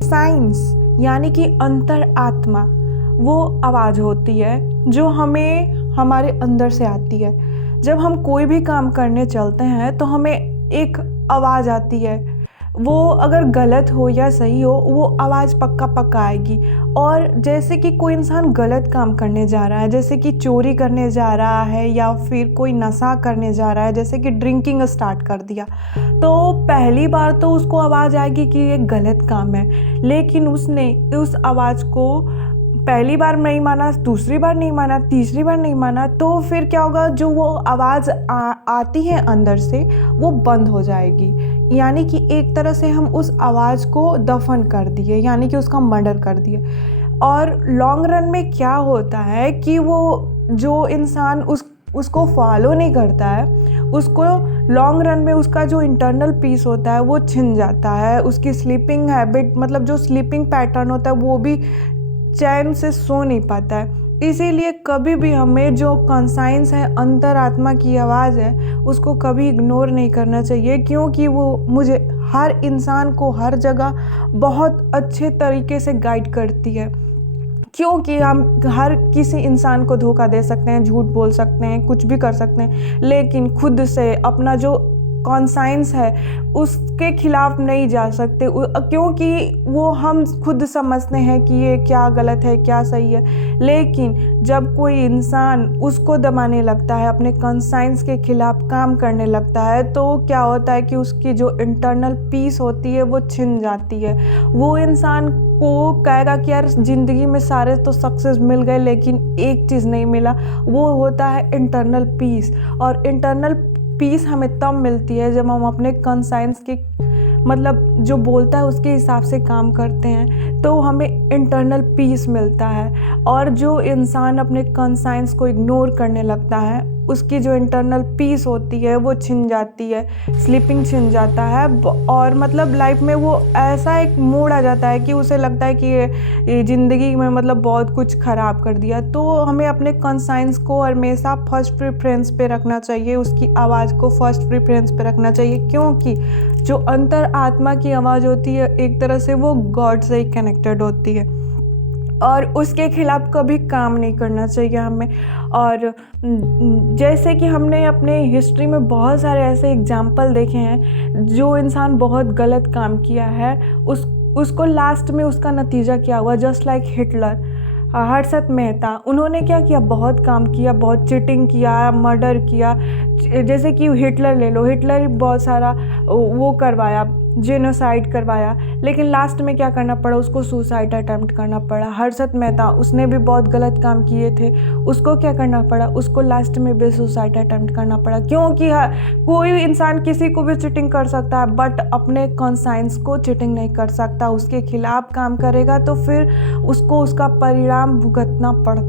Science यानी कि अंतर आत्मा वो आवाज़ होती है जो हमें हमारे अंदर से आती है। जब हम कोई भी काम करने चलते हैं तो हमें एक आवाज़ आती है, वो अगर गलत हो या सही हो वो आवाज़ पक्का पक्का आएगी। और जैसे कि कोई इंसान गलत काम करने जा रहा है, जैसे कि चोरी करने जा रहा है या फिर कोई नशा करने जा रहा है, जैसे कि ड्रिंकिंग स्टार्ट कर दिया, तो पहली बार तो उसको आवाज़ आएगी कि ये गलत काम है। लेकिन उसने उस आवाज़ को पहली बार नहीं माना, दूसरी बार नहीं माना, तीसरी बार नहीं माना, तो फिर क्या होगा, जो वो आवाज़ आती है अंदर से वो बंद हो जाएगी। यानी कि एक तरह से हम उस आवाज़ को दफन कर दिए, यानी कि उसका मर्डर कर दिए। और लॉन्ग रन में क्या होता है कि वो जो इंसान उसको फॉलो नहीं करता है, उसको लॉन्ग रन में उसका जो इंटरनल पीस होता है वो छिन जाता है। उसकी स्लीपिंग हैबिट, मतलब जो स्लीपिंग पैटर्न होता है वो भी चैन से सो नहीं पाता है। इसीलिए कभी भी हमें जो कॉन्साइंस है, अंतरात्मा की आवाज़ है, उसको कभी इग्नोर नहीं करना चाहिए, क्योंकि वो मुझे हर इंसान को हर जगह बहुत अच्छे तरीके से गाइड करती है। क्योंकि हम हर किसी इंसान को धोखा दे सकते हैं, झूठ बोल सकते हैं, कुछ भी कर सकते हैं, लेकिन खुद से अपना जो कॉन्साइंस है उसके खिलाफ नहीं जा सकते, क्योंकि वो हम खुद समझते हैं कि ये क्या गलत है क्या सही है। लेकिन जब कोई इंसान उसको दबाने लगता है, अपने कॉन्साइंस के खिलाफ काम करने लगता है, तो क्या होता है कि उसकी जो इंटरनल पीस होती है वो छिन जाती है। वो इंसान को कहेगा कि यार ज़िंदगी में सारे तो सक्सेस मिल गए लेकिन एक चीज़ नहीं मिला, वो होता है इंटरनल पीस। और इंटरनल पीस हमें तब मिलती है जब हम अपने कॉन्साइंस के, मतलब जो बोलता है उसके हिसाब से काम करते हैं, तो हमें इंटरनल पीस मिलता है। और जो इंसान अपने कॉन्साइंस को इग्नोर करने लगता है, उसकी जो इंटरनल पीस होती है वो छिन जाती है, स्लीपिंग छिन जाता है। और मतलब लाइफ में वो ऐसा एक मोड़ आ जाता है कि उसे लगता है कि ये ज़िंदगी में मतलब बहुत कुछ ख़राब कर दिया। तो हमें अपने कॉन्साइंस को हमेशा फर्स्ट प्रेफरेंस पे रखना चाहिए, उसकी आवाज़ को फर्स्ट प्रेफरेंस पे रखना चाहिए, क्योंकि जो अंतर आत्मा की आवाज़ होती है एक तरह से वो गॉड से ही कनेक्टेड होती है और उसके खिलाफ कभी काम नहीं करना चाहिए हमें। और जैसे कि हमने अपने हिस्ट्री में बहुत सारे ऐसे एग्जाम्पल देखे हैं, जो इंसान बहुत गलत काम किया है उसको लास्ट में उसका नतीजा क्या हुआ। Just like Hitler, Harshad Mehta, उन्होंने क्या किया, बहुत काम किया, बहुत चीटिंग किया, मर्डर किया। जैसे कि हिटलर ले लो, हिटलर बहुत सारा वो करवाया, जेनोसाइड करवाया, लेकिन लास्ट में क्या करना पड़ा, उसको सुसाइड अटेम्प्ट करना पड़ा। हर्षद मेहता, उसने भी बहुत गलत काम किए थे, उसको क्या करना पड़ा, उसको लास्ट में भी सुसाइड अटेम्प्ट करना पड़ा। क्योंकि कोई इंसान किसी को भी चीटिंग कर सकता है, बट अपने कॉन्साइंस को चीटिंग नहीं कर सकता। उसके खिलाफ काम करेगा तो फिर उसको उसका परिणाम भुगतना पड़ता।